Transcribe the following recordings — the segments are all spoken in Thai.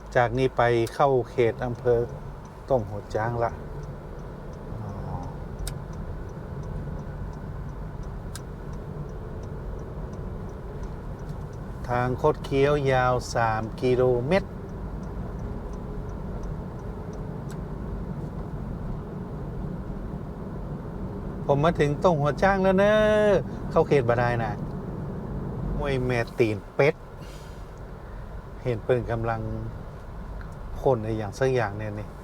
จากนี้ไปเข้าเขตอำเภอต้งหัวจ้างละทางคดเคี้ยวยาว3 กิโลเมตรผมมาถึงต้งหัวจ้างแล้วเนอะเข้าเขตบาดายนะห้วยแม่ตีนเป็ดเห็นเป็นกำลังคนอะไรอย่างสักอย่างเนี่ยนี่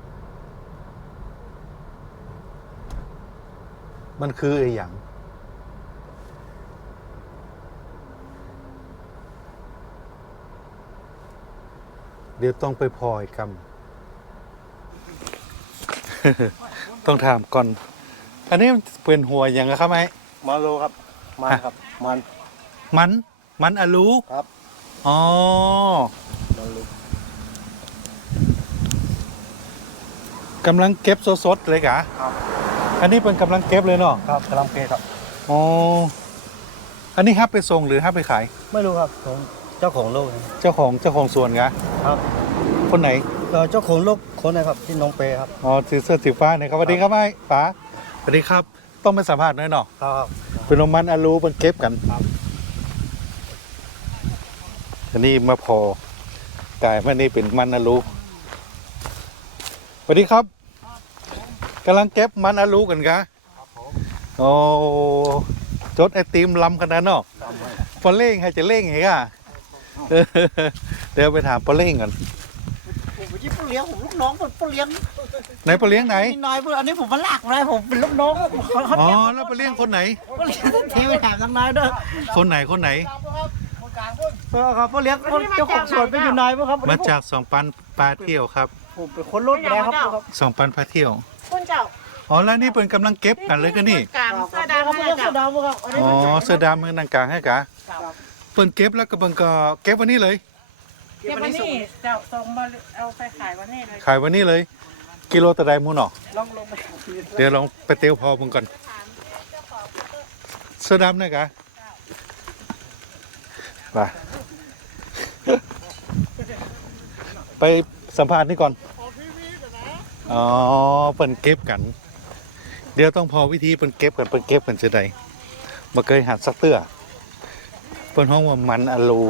มันคืออะไรอย่างเดี๋ยวต้องไปพออีกคำ ต้องถามก่อนอันนี้เป็นหัวอย่างครับไหมมาโลครับมันครับมันอะลูครับอ๋อมันลูกำลังเก็บสดๆเลยกะครับอันนี้เป็นกำลังเก็บเลยเนาะครับกำลังเกครับอ๋ออันนี้ฮับไปส่งหรือฮับไปขายไม่รู้ครับผมเจ้าของโลกนะเจ้าของสวนกะครับคนไหนเจ้าของโลกคนไหนครับที่น้องเปครับอ๋อสีเสื้อสีฟ้าเนี่ยครับสวัสดีครับไอ้ป๋าสวัสดีครับต้องไปสัมภาษณ์หน่อยเนาะครับเป็นโรมันอะลูเป็นเก็บกันครับอันนี้มาพอกลายมานี่เป็นมันอะลูสวัสดีครับกำลังเก็บมันอะลูกันกะครับผมโอ้จดไอติมลำกันนะเนาะตามไว้ปลาเล่งให้จะเล่งไงอ่ะ เดี๋ยวไปถามปลาเล่งก่อนผมไม่ใช่ผู้เลี้ยงผมลูกน้องผมผู้เลี้ยงไหนปลาเลี้ยงไหนมีน้อยเพื่อนอันนี้ผมมาลากมาผมเป็นลูกน้องเขาอ๋อแล้วปลาเลี้ยงคนไหนผู้เลี้ยงทีไปถามทางนายด้วยคนไหนคนไหนครับผู้เลี้ยงเจ้าของสวนไปอยู่นายป่ะครับมาจากสองปันปลาเที่ยวครับผมเป็นคนรถแล้วครับสองปันปลาเที่ยวคุณเจ้าอ๋อแล้วนี่เป็นกำลังเก็บกันเลยกันนี่กลางเสื้อครับดำผู้ให้เลี้ยงเจ้าเสื้อดำครับอ๋อเสื้อดำมันนังกลางให้กะเปิ้นเก็บแล้วก็เปิ้นก็เก็บวันนี้เลยเก็บวันนี้เจ้าส่งมาเอาไปขายวันนี้เลยขายวันนี้เลย กิโลตะไดมูนเนาะลองลงไปเดี๋ยวลองไปเตียวพอมึงก่อนเสื้อดำนะกะไปสัมภาษณ์นี่ก่อนอ๋อเปิ้นเก็บกัน เดี๋ยวต้องพอวิธีเปิ้นเก็บกันจะได้มาเคยหัดสักเตื้อเปิ้นห้องว่ามันอะลู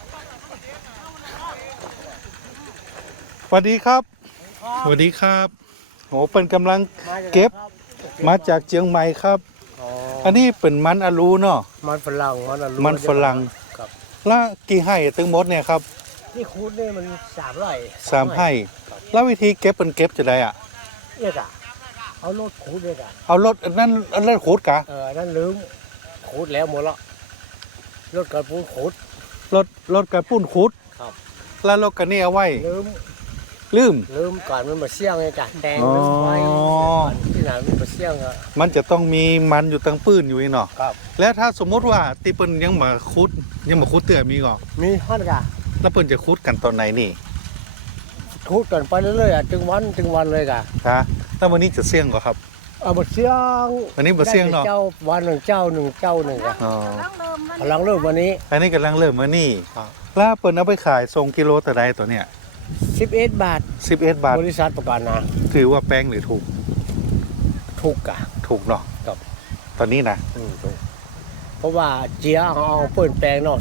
สวัสดีครับสวัสดีครับโหเปิ้นกำลังเก็บมาจากเชียงใหม่ครับ อันนี้เป็นมันอะลูเนาะมันฝรั่งมันฝรั่งครับแล้วกี่ไห่ตึงหมดเนี่ยครับที่คูดนี่มัน3 ไร่ 3 ไห่แล้ววิธีเก็บเป็นเก็บจะได้อะเอ๊ะกะเอารถคูดเลยกะเอารถอันนั้นขูดกะนั่นลืมคูดแล้วหมดละรถกระปุกคูดรถกระปุ้นขูดครับแล้วรถกันนี่เอาไว้ลืมลืมก่อนมันมาเสี่ยงไงกะแตงอ๋อลืมไว้ที่ไหนมันมาเสี่ยงอะมันจะต้องมีมันอยู่ตั้งปื้นอยู่นี่เนาะครับแล้วถ้าสมมติว่าตีเปิ้นยังมาคุดเตือมีก่อมีท่านกะแล้วเปิ้นจะคุดกันตอนไหนนี่คูดกันไปเรื่อยๆถึงวันเลยกะคะแล้ววันนี้จะเสี่ยงก่อครับเอามาเสี่ยงวันนี้บ่เสี่ยงเนาะได้แต่เจ้าวันหนึ่งเจ้าหนึ่งอะอ๋อกำลังเริ่มวันนี้อันนี้กำลังเริ่มมานี่แล้วเปิ้นเอาไปขายส่งกิโลต่อใดตัวเนี่ย 11 บาท 11 บาทบริษัทประกันนะถือว่าแป้งหรือถูกถูกกะถูกเนาะครับตอนนี้นะถูกเพราะว่าเจียเอาเปิดแปลงนอก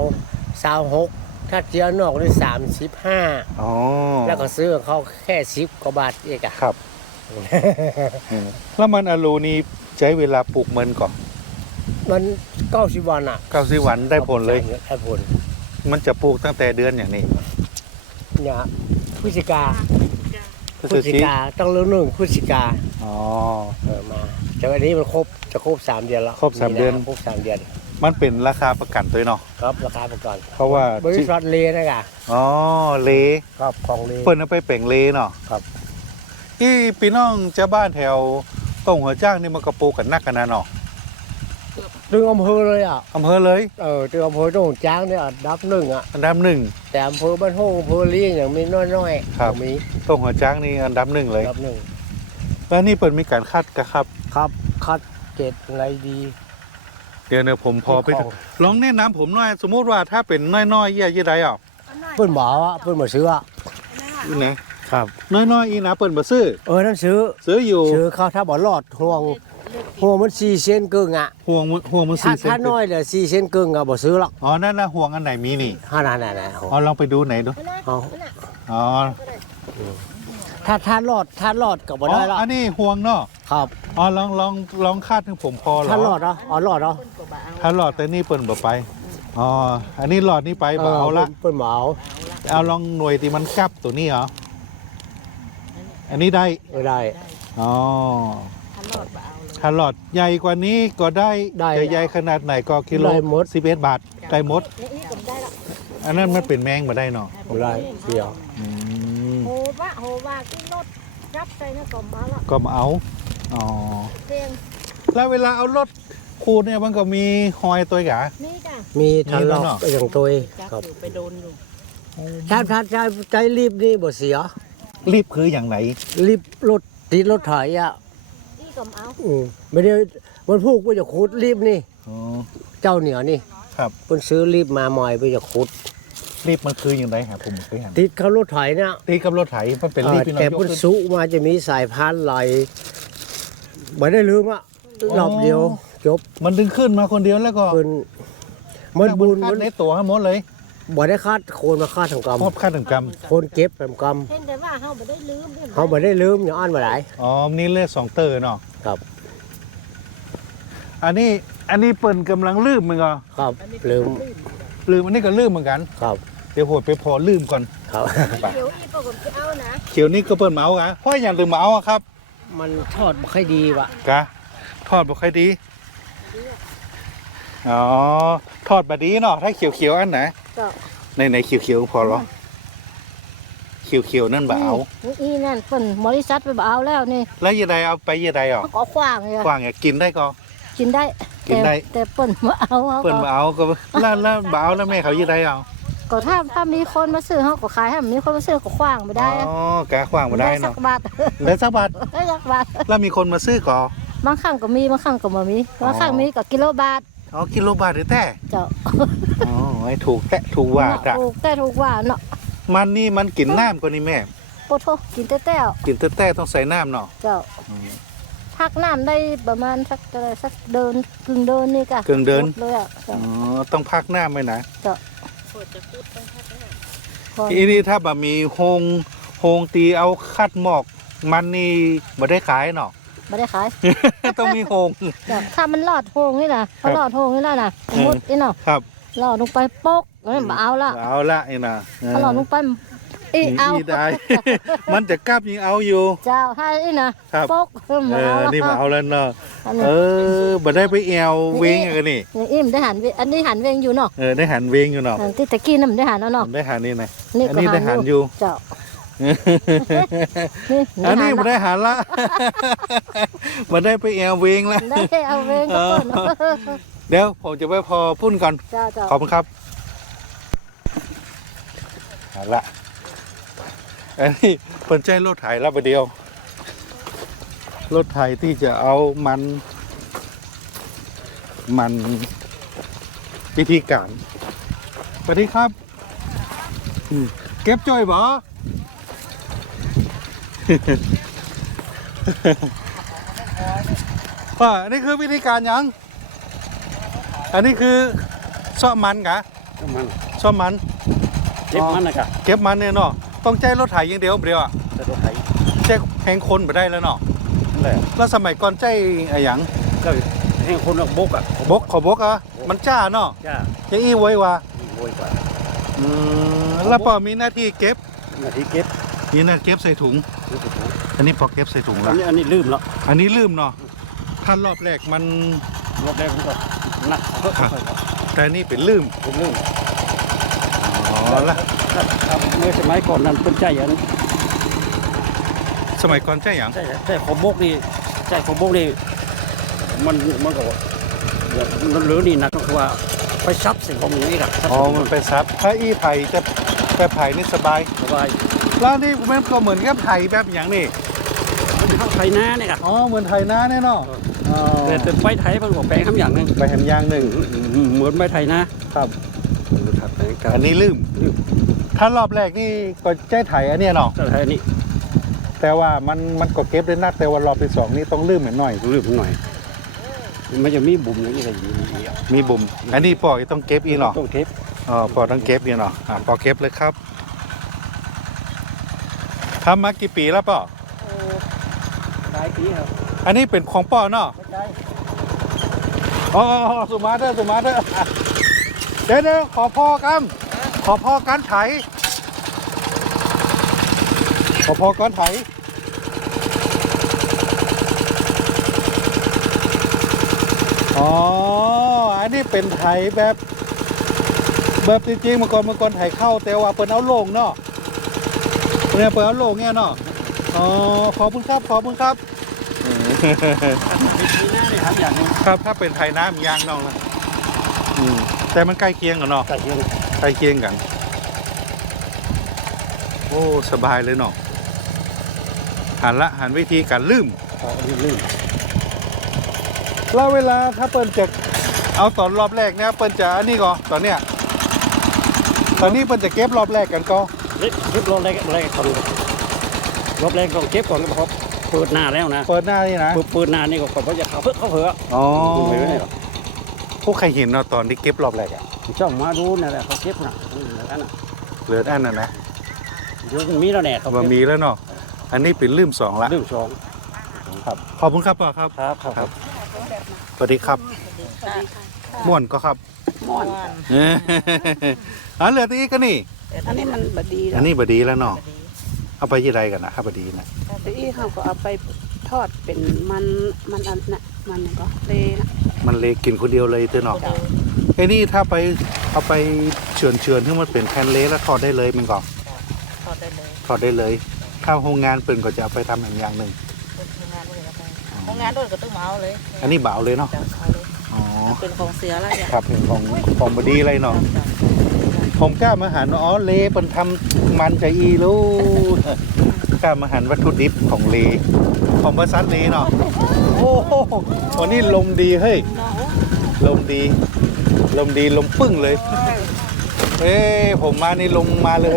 26ถ้าเจียนอกได้35 อ๋อแล้วก็ซื้อเขาแค่10 กว่าบาทเองอะครับแล้วมันอะลูนี่ใช้เวลาปลูกมันก่อนมัน90 วันอะ 90 วันได้ผลเลยได้ผลมันจะปลูกตั้งแต่เดือนอย่างนี้เนี่ยพฤศจิกาพพฤฤศศจิจิกาต้องเริ่มหนึ่งพฤศจิกาอ๋อมาแต่วันนี้มันจะครบ3 เดือนแล้วครบ3 เดือนครบ3 เดือนมันเป็นราคาประกันตัวเนาะครับราคาประกันเพราะว่าบริษัทเลนะกะอ๋อเลครับของเลเปิ้นเอาไปแป่งเลเนาะครับที่พี่น้องเจ้าบ้านแถวต้งหัวจ้างนี่มันก็ปลูกกันนักกันนะเนาะถึงอำเภอเลยอ่ะอำเภอเลยถึงอำเภอตรงจ้างเนี่ยอันดับหนึ่งอ่ะอันดับหนึ่งแต่อำเภอบ้านโฮงอำเภอเลี้ยงอย่างมีน้อยๆครับมีต้งหัวจ้างนี่อันดับหนึ่งเลยอันดับหนึ่งแล้วนี่เปิ้นมีการคัดกะครับครับคัดเกรดอะไรดีเดี๋ยวเนี่ยผมพอไปของลองแนะนำผมหน่อย สมมุติว่าถ้าเป็นน้อยๆเยี่ยๆใดอ่ะเพิ่นบอกว่าเพิ่นมาซื้ออะนี่นะครับ น้อยๆอีนะเปิ่นบ่ซื้อนั่นซื้อซื้ออยู่ซื้อเข้าถ้าบ่รอดห่วงมัน4เซนกึ่งอ่ะห่วงมันถ้า 4เซนถ้าน้อยเหลือ4เซนกึ่งอ่ะบ่ซื้อหรอกอ๋อนั่นน่ะห่วงอันไหนมีนี่นั่นอ๋อลองไปดูไหนดูเอาอ๋อถ้ารอดก็บ่ได้หรอกอันนี้ห่วงเนาะครับอ๋อลองคาดถึงผมพอเหรอถ้ารอดเนาะรอดเนาะถ้าหลอดแต่นี่เปิ่นบ่ไปอ๋ออันนี้หลอดนี่ไปบ่เอาละเพิ่นบ่เอาเอาลองหน่วยที่มันกลับตัวนี้เหรออันนี้ได้ได้อ๋อถ้าหลอดใหญ่กว่านี้ก็ได้จะใหญ่ขนาดไหนก็กิโล11 บาทได้หมดอันนั้นมันเป็นแมงมาได้เนาะบ่ได้เดียวอืมโหว่ากินรถรับใส่นะก็มาละก็มาเอาอ๋อเพลงแล้วเวลาเอารถคูดเนี่ยมันก็มีหอยตัวกะนี่จ้ะมีทะเลาะมีแล้วเนาะอย่างตัวจับครับอยู่ไปโดนอยู่ถ้าใจรีบนี่บ่เสียรีบคืออย่างไหนรีบรถติดรถไถอ่ะนี่ก็เอาไม่ได้มันพูกว่าจะขุดรีบนี่อ๋อเจ้าเหนือนี่ครับเพิ่นซื้อรีบมาหมอยไปจะขุดรีบมันคืออย่างไรครับผมเคยเห็นติดเขารถไถเนี่ยตีกับรถไถมันเป็นรีบที่เราแต่ยกเพิ่นขึ้นสุมาจะมีสายพานไหลบ่ได้ลืมอ่ะรอบเดียวจบมันดึงขึ้นมาคนเดียวแล้วก็เพิ่นมันบุญคามัดนในตัวให้หมดเลยบ่ได้คาดโคนมาคาดทางกรรมมอบค่าถึงกรรมโคนเก็บทางกรรมเห็นแต่ว่าเฮาบ่ได้ลืมนี่ยเขาบ่ได้ลืมอย่างอ่านบ่ได้อ๋อนี่เลข2 เตอร์เนาะครับอันนี้เปิ่นกำลังลืมมันก็ครับลืมลืมอันนี้ก็ลืมเหมือนกันครับเดี๋ยวโหดไปพอลืมก่อนครับเดี๋ยวอีกก็จะเอานะเขียวนี่ก็เปิ่นเมาส์กะเพราะอย่างถึงเมาส์อะครับมันทอดบ่ค่อยดีว่ะกะทอดบ่ค่อยดีอ๋อทอดบดีเนาะถ้าเขียวๆอันไหนก็ในเขียวๆพอเหรอเขียวๆนั่นบ่เอาอีนั่นเพิ่นบริษัทไปบ่เอาแล้วนี่แล้วยังไงเอาไปยังไงอ่ะเขาก็ขว้างเลยกว้างอย่ากินได้ก็กินได้กินได้แต่เปิ้นบ่เอาเขาเปิ่นก็บ่เอาก็แล้วบ่เอาแล้วแม่เขายังไงเอาก็ถ้ามีคนมาซื้อเขาก็ขายให้มีคนมาซื้อก็ขว้างไม่ได้อะอ๋อกะขว้างบ่ได้สัเนาะกบาทได้สักบาทได้สักบาทแล้วมีคนมาซื้อก่อบางครั้งก็มีบางครั้งก็บ่มีบางครั้งมีก็กิโลบาทอ๋อกิโลบาทหรือแต่เจ้าอ๋อไอ้ถูกแตะถูกว่าจ้ะถูกแต่ถูกว่าเนาะมันนี่มันกินน้ำกว่านี่แม่โปโทกินแต่วกินแต่แต่ต้องใส่น้ำเนาะเจ้าพักน้ำได้ประมาณสักเดินกึ่งเดินนี่กะกึ่งเดินหมเลยอ่ะอ๋อต้องพักน้ำไหมนะพอทีนี้ถ้าแบบมีโฮงตีเอาคัดหมอก มันนี่บ่ได้ขายเนาะไม่ได้ขายต้องมีโฮงเจ้าถ้ามันหลอดโพงนี่นะพอหลอดโพงนี่แล้วนะมุดนี่เนาะครับหลอดลงไปโป๊กมันบ่เอาละเอาละไอ้น่ะพอหลอดลงไปอีเอาได้ มันจะกลับยังเอาอยู่เจ้าถ้าอีนะครับ โป๊กบ่เอาละนี่มาเอาแล้วเนาะอันนี้บ่ได้ไปแอวเวงกันนี่อย่างอิ่มได้หันอันนี้หันเวงอยู่เนาะได้หันเวงอยู่เนาะอันที่ตะกี้นั่นมันได้หันแล้วเนาะได้หันนี่นะนี่อันก็นี้ได้หันอยู่เจ้านี่อันนี้หับ่ได้หันละบ่ได้ไปแอวเวงละได้เอาเวงก็เปิ้นเดี๋ยวผมจะไปพอพุ่นก่อนเจ้าเจ้าขอบคุณครับเอาละอันนี้เปิดใจรถไถรับไปเดียว รถไถที่จะเอามันวิธีการสวัสดีครับเก็บจ้อยบ่ ว่าอันนี้คือวิธีการหยัง อันนี้คือซ่อมมันกะมันซ่อมมันเก็บมันนะครับเก็บมันเนี่ยเนาะต้องใจรถไถอย่างเดียวเดียวอ่ะแต่รถไถใจแหงคนไปได้แล้วเนาะนั่นแหละแล้วสมัยก่อนใจอะไรหยังก็ให้คนบกอ่ะบกขอบกอ่ะมันจ้าเนาะจ้ายังอี้ไว้ว่าโวยกว่าแล้วพอมีหน้าที่เก็บนาทีเก็บมีหน้าเก็บใส่ถุง อันนี้พอเก็บใส่ถุงอัละนนี้ลืมแล้วอันนี้ลืมเนาะถ้ารอบแรกมันรถแรกมันก็หนักเพิ่มแต่อันนี่เป็นลืมผมลืมอ๋อละเมื่อสมัยก่อนนั้นเป็นใจอย่างสมัยก่อนใจหยังใจของบกนี่ใจของบกนี่มันก็มันเหลือนี่หนักก็คือว่าไปซับสิ่งของอย่างนี้ครับอ๋อมันเป็นซับถ้าอี้ไผ่จะแต่ไผ่นี่สบายสบายแล้วนี่มันก็เหมือนกับไผ่แบบอย่างนี่มันเข้าไทยนาเนี่ยครับอ๋อเหมือนไทยนาแน่เนอนแต่ใบไทยมันก็แปลงคำอย่างนึงไปแหมยางหนึ่งเหมือนใบไทยนะครับอันนี้ลืมถ้ารอบแรกนี่ก็ใจไถอันเนี้ยเนาะเจ้าไทยนี่แต่ว่ามันก็เก็บได้นักแต่ว่ารอบที่สองนี่ต้องลืมเหมือนหน่อยลืมหน่อยมันจะมีบุ่มอย่างนี้อะไรอย่างนี้มีบุ่มอันนี้ปอต้องเก็บอีกเนาะต้องเก็บอ๋อปอต้องเก็บอีกเนาะปอเก็บเลยครับทำมากี่ปีแล้วปอหลายปีครับอันนี้เป็นของปอเนาะไม่ใช่อ๋อสุมาเตอร์เดี๋ยวขอพ่อกันไถขอพ่อกันไถอ๋ออันนี้เป็นไถแบบจริงๆเมื่อก่อนไถเข้าแต่ว่าเปิดเอาโล่งเนาะเนี่ยเปิดเอาโล่งเนี่ยเนาะอ๋อขอบคุณครับมีหน้าเลยครับอย่างนี้ครับถ้าเป็นไทยน้ำยางน้องนะแต่มันใกล้เคียงกันเนาะใกล้เคียงใกล้เคียงกัน โอ้สบายเลยเนาะหันวิธีการลืมลืมแล้วเวลาถ้าเปิ้นจะเอาตอนรอบแรกเนี่ยเปิ้นจะอันนี้ก่อนตอนเนี้ยตอนนี้เปิ้นจะเก็บรอบแรกกันก็เก็บรอบแรกก่อนรอบแรกต้องเก็บก่อนนะครับเปิดหน้าแล้วนะเปิดหน้านี่นะเปิดหน้านี่ก็ก่อนเพราะจะเขาเผลออ๋อไม่ได้หรอกพวกใครเห็นเนาะตอนที่เก็บรอบแรกอะช่องมาดูนั่นแหละเขาเก็บนะนั่นน่ะเหลืออันนั้นนะเดี๋ยวมันมีแล้วแน่เขามามีแล้วเนาะอันนี้เป็นลืม2ละลืมสองครับขอบคุณครับพ่อครับครับสวัสดีครับม่วนก็ครับม่อนอันเหลือตีก็นี่อันนี้มันบดีอันนี้บดีแล้วเนาะเอาไปยี่ไรกันนะครับบดีนะแต่อีเขาก็เอาไปทอดเป็นมันอันน่ะมันก็เลนะมันเลยกินคนเดียวเลยเตอเนาะไอ้นี่ถ้าไปเอาไปเฉือนให้มันเป็นแผ่นเละแล้วทอดได้เลยมันก็ทอดได้เลยทอดได้เลยถ้าโรงงานเปิ่นก็จะเอาไปทำอย่างหนึ่งโรงงานด้วยก็ต้องเอาเลยอันนี้เบาเลยเนาะจะเอาเลยอ๋อเป็นของเสียแล้วเนี่ยครับเป็นของบดีเลยเนาะผมกล้ามาหันอ๋อเลเปิ่นทำมันใจอีรู้กล้ามาหันวัตถุดิบของเลของบริษัทเลเนาะโอ้โหวันนี้ลมดีเฮ้ยลมดีลมปึ้งเลยเอ้ผมมานี่ลงมาเลย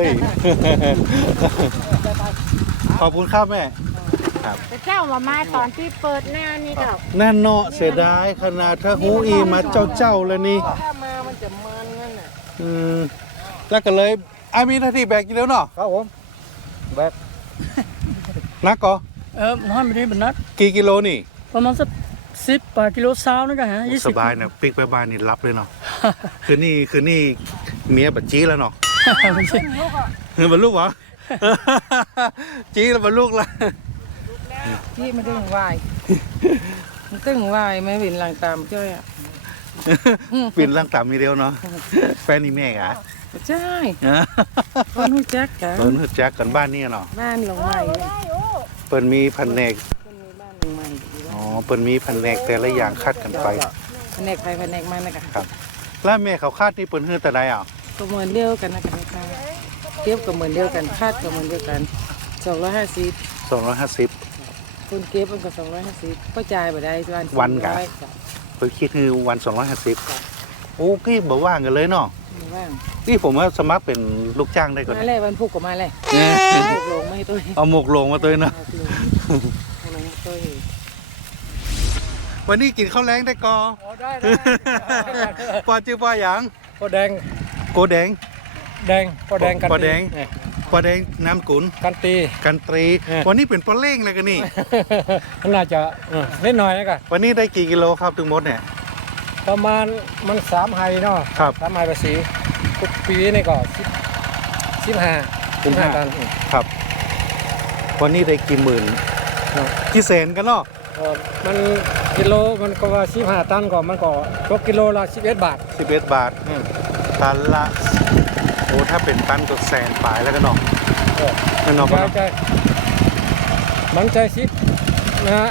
ขอบคุณครับแม่ครับแต่เจ้ามาตอนที่เปิดหน้านี่ดอกนั่นเนาะเสียดายขนาดถ้าหูอีมาเจ้าแล้วนี่ถ้ามามันจะมันงั้นน่ะแล้วก็เลยมีหน้าที่แบกอยู่แล้วเนาะครับผมแบบนักก็น้อยไม่ได้เป็นนัดกี่กิโลนี่ประมาณสัก10 กิโลซาวนะจ๊ะฮะสบายนะปิกไปบ้านนี่รับเลยเนาะ คือนี่เมียบัดจี้แล้วเนาะไม่ใช่บรรลุเหรอ จี้แล้วบรรลุละที่ไม่ได้ไหวมันตึงไหวไม่บินหลังตามเจ้าอ่ะปิ่นร่างต่ำมีเดียวเนาะแฟนนี่แม่กะใช่คนหูจักกันเปิ้นรู้จักกันบ้านนี่เนาะบ้านหลงใหม่เปิ้นมีแผนกคนมีบ้านหลงใหม่อ๋อเปิ้นมีแผนกแต่ละอย่างคาดกันไปแผนกไปแผนกมานะกันแล้วแม่เขาคาดนี่เปิ้นฮื้อแต่ใดอ่ะก็เหมือนเดียวกันนะกันค่ะเก็บก็เหมือนเดียวกันคาดก็เหมือนเดียวกัน250 250 คนเก็บมันก็250ก็จ่ายบ่ได้วันกะ เพิ่นคิดคือวัน250โอ้กี้บ่ว่างกันเลยเนาะว่างนี่ผมว่าสมัครเป็นลูกจ้างได้ก่อนมานะเลยวันพุกก็มาเลยพุกลงไม่ตัวเอาหมกลงมาตัวเนาะลงตัววันนี้กินข้าวแรงได้กอได้ปอจื้อปอหยังก็แดงโกแดงก็แดงกันปอแดง ปอแดงน้ำกุนกันตีกันตรี วันนี้เป็นปอเล่งเลยกันนี่น่าจะเล่นหน่อยนะกันวันนี้ได้กี่กิโลครับถึงหมดเนี่ยประมาณมัน3 ไฮเนาะครับ 3 ไฮภาษีทุกปีนี่ก็15 ตันครับ วันนี้ได้กี่หมื่นกี่แสนกันเนาะมันกิโลมันก็ว่า15 ตันก็มันก็ตกกิโลละ11 บาท 11 บาท ตันละโอ้ถ้าเป็นตันก็แสนปลายแล้วกันเนาะนั่นเนาะใจมันใจสินะฮะ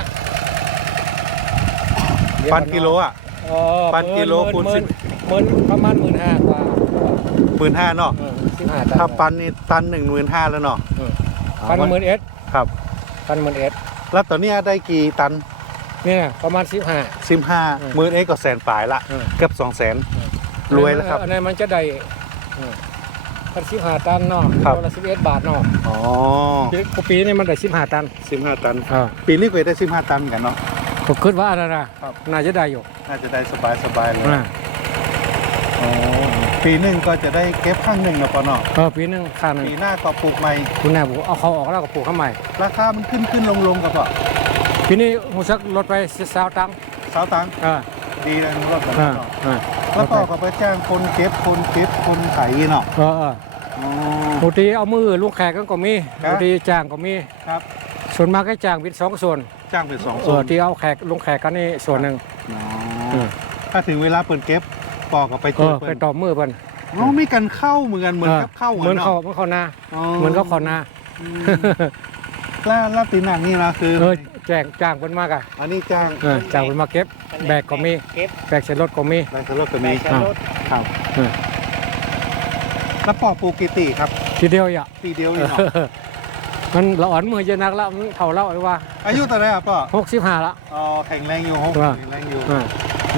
ปันกิโลอ่ะ ปันกิโลคูณหมื่นประมาณ15,000 กว่า 15,000เนาะ 15 ตันถ้าปันนี่ตัน15,000แล้วเนาะ 11,000 ครับ 11,000 แล้วตอนนี้ได้กี่ตันเนี่ยประมาณ 15มื้อเอ็กก็แสนปลายละอืมเกือบ200,000รวยแล้วครับอันนั้นมันจะได้มัน15 ตันเนาะครับโลละ11 บาทเนาะอ๋อปีนี้มันได้15 ตัน 15 ตันอ่าปีนี้ก็ได้15 ตันกันเนาะผมคิดว่านะครับ น่าจะได้อยู่น่าจะได้สบายเลยอ่าอ๋อปีหนึ่งก็จะได้เก็บข้างหนึ่งนะปอเนาะปีนึงค่าหนึงปีหน้าก็ปลูกใหม่คุณแน่บอกเอาเขาออกแล้วก็ปลูกข้าวใหม่ราคามันขึ้นลงกับปอปีนี้หูซักลดไป20ตังค์สาวตังค์อ่าดีเลยรถแบบอ่านั้นเนาะอ่าแล้วก็ก็ไปจ้างคนเก็บคนไถเนาะเอออ๋อปกติเอามือลูกแขกก็มีครับปกติจ้างก็มีครับส่วนมากก็จ้างเป็น2 ส่วนจ้างเป็น2 ส่วนที่เอาแขกลงแขกกันนี่ส่วนหนึ่งอ๋ออืมถ้าถึงเวลาเปิดเก็บปอก็ไปเอเจออเปิไปดต่อมือเพิ่นอ๋อมีกันเข้าเหมือนกันเหมือนกับเข้าเหมือนเขาเนาะเหมือนเขานาอ๋อเหมือนเขาขอนาอืมแล้วตีหนักนี่นะคือจ้างเพิ่นมากอ่ะอันนี้จ้างจ้างเพิ่นมาเก็บแบกก็มีเก็บแบกใส่รถก็มีแบงค์รถก็มีใช้รถครับเออแล้วปอกปลูกกี่ตีครับทีเดียวอย่าปีเดียวเองเนาะมันละอ่อนมือเยอะนักแล้วมันเท่าเล่าไอ้ว่าอายุตัวไหนครับป่อ 65ละอ๋อแข็งแรงอยู่ว่าแข็งแรงอยู่อ่า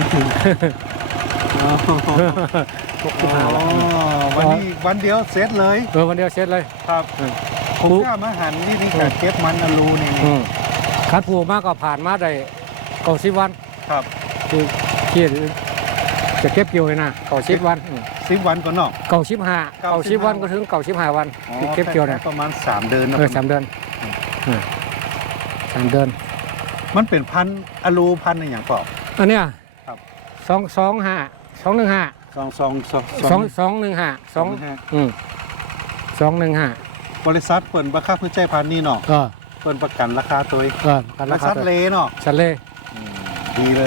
อ๋อ 65ละวันนี้วันเดียวเสร็จเลยวันเดียวเสร็จเลยครับอืมผมกล้ามาหันนี่ที่การเก็บมันอลูนี่คัดผูมากก็ผ่านมาได้90 วันครับคือที่จะเก็บเกี่ยวเลยนะ90 วัน 10 วันก่อนเนาะ 90วันก็ถึง95 วันอ๋อที่เก็บเกี่ยวเนี่ยประมาณ3 เดือนนะ 3 เดือน3 เดือนมันเป็นพันธุ์อลูพันธุ์ในอย่างเปล่าอันเนี้ยครับ 215 บริษัทเปิดราคาพื้นใจพันธุ์นี่เนาะเออเปิดประกันราคาตัวเองกันบราริคาษัทเลเนาะสันเล่ดีเลย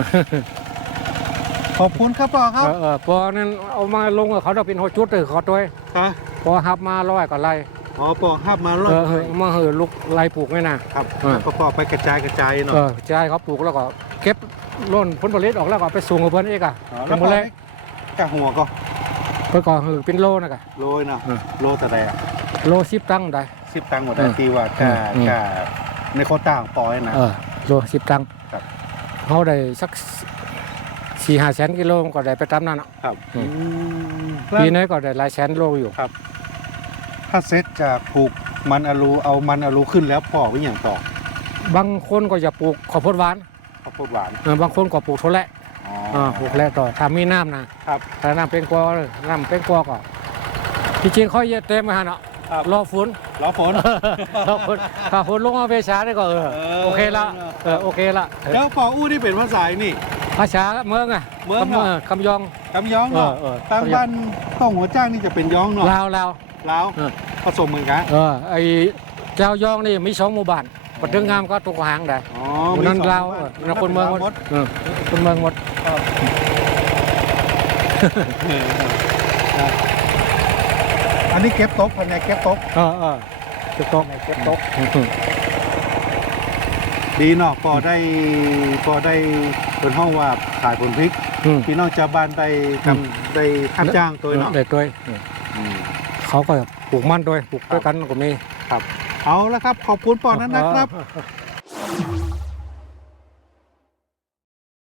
ขอบคุณครับป่อครับพอนั้นเอามาลงกับเขาเราเป็นหัวจุดเลยเขาตัวฮะพอหับมา100กว่าไร่อ๋อป่อห้ามาลดมาลูกไร่ปลูกไว้นะครับก็ป่อไปกระจายเนาะจะให้เขาปลูกแล้วก็เก็บร่นผลผลิตออกแล้วก็ไปส่งกับเพื่อนเองอ่ะอ๋อแล้วหมป่ดอเลยกะหัวก็เพื่อก่อเป็นโลนะกะโรยเนาะอืมโลแต่แรกโล10 ตังค์ได้ 10 ตังค์หมดนะตีว่ากะอืมในโควต้าของปอยนะโล10 ตังค์ครับเขาได้สัก4-5 แสนกิโลก็ได้ไปตามนั้นอ่ะครับอืมแล้วปีนี้ก็ได้หลายแสนโลอยู่ถ้าเซตจากปลูกมันอลูเอามันอลูขึ้นแล้วปอกไว้อย่างต่อบางคนก็จะปลูกข้าวโพดหวานข้าวโพดหวานบางคนก็ปลูกถั่วแระอ๋อปลูกแล้วต่อถ้ามีน้ำนะครับ ถ้าน้ำเป็นกอน้ำเป็นกอก็ที่จริงเขาจะเต็มมาฮะเนาะครับรอฝนรอฝนรอฝนถ้าฝนลงมาเวช้าได้ก็โอเคละโอเคละแล้วปออู้ที่เป็นภาษาไอ้นี่ภาษาเมืองอ่ะเมืองเหรอคำยองคำย้องเนาะ ทางบ้านต้องหัวจ้างนี่จะเป็นย้องเนาะลาวลาวเออผสมเหมือนกันไอ้เจ้ายองนี่มี2 หมู่บ้านปัดถึงงามก็ตุกหางได้อ๋อคนนั้นมีสองลาวบ้เราคนเมืองหมดหมดคนเมืองหมดอันนี้เก็บตกภายในเก็บตกถูกต้องเก็บตกดีเนาะพอได้เป็นห้องว่าขายผลพริกพี่น้องชาวบ้านได้ได้ค่าจ้างตัวเนาะได้ด้วยเขาก็ปลูกมันด้วยปลูกด้วยกันก็มีเอาละครับขอบคุณปอนั้นนะครับค